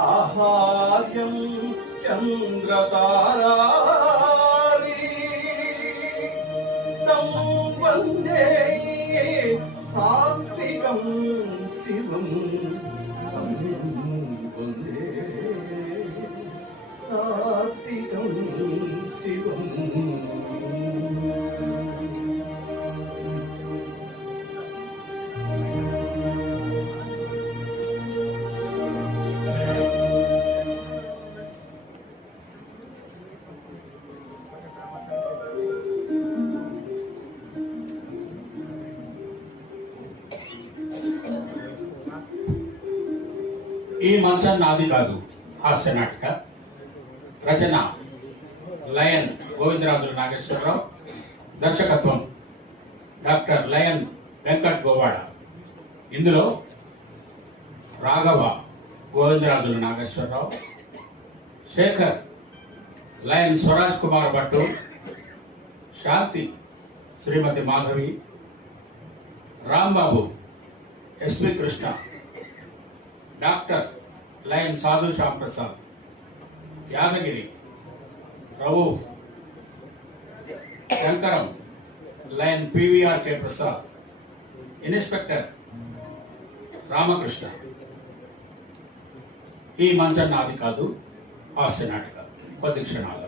ఆహార్యం చంద్రతారాది తం వందే సాత్వికం శివం. వందే సాత్వికం శివం. ఈ మంచం నాది కాదు. హాస్య నాటక. రచన లయన్ గోవిందరాజుల నాగేశ్వరరావు. దర్శకత్వం డాక్టర్ లయన్ వెంకట్ గోవాడ. ఇందులో Raghava Govindarajula Nageswararao. Shekhar lion Swaraj Kumar Bhattu. Shanti Srimati Madhavi. Rambabu S V Krishna. Doctor lion Sadhu Shyam Prasad. Yadagiri Rauf Shankaram lion P V R K Prasad. Inspector Ramakrishna. ఈ మంచం నాది కాదు హాస్య నాటక కొద్ది క్షణాలు